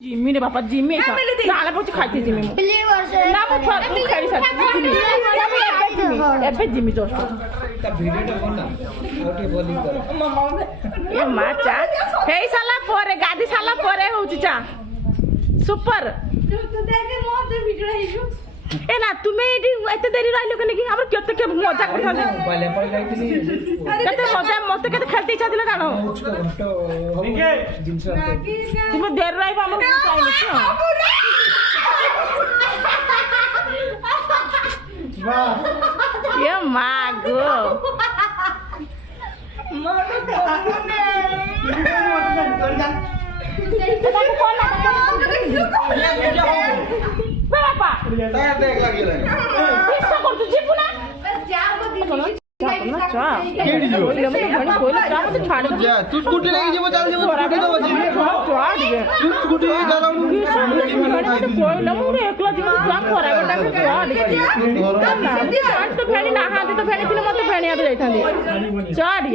जिम्मी रे बापा जिम्मी साला पछी खाइते जिम्मी मु ना मु छुआ तू खाइ साथी जिम्मी एबे जिम्मी दोस्त ता वीडियो टा कोन ना ओटे बोलिंग कर ए मा चा हेई साला परे गादी साला परे होउची चा सुपर तू देख मोते वीडियो हेजु ए ना तुमे एडी एते देरी रहलो कने कि हमर केते के मजा करथाले पहले पड़ जाइतिनी केते मजा मते केते खेलते इच्छा दिला जानो घंटो जिंस तुमे देर रहबो हमर चाहि वाह ये मागो बापा देख लागिला किस्सा करतो जीपू ना तू स्कूटी लेके जीव चल जीव स्कूटी तो बजी तू स्कूटी चलाऊ चढ़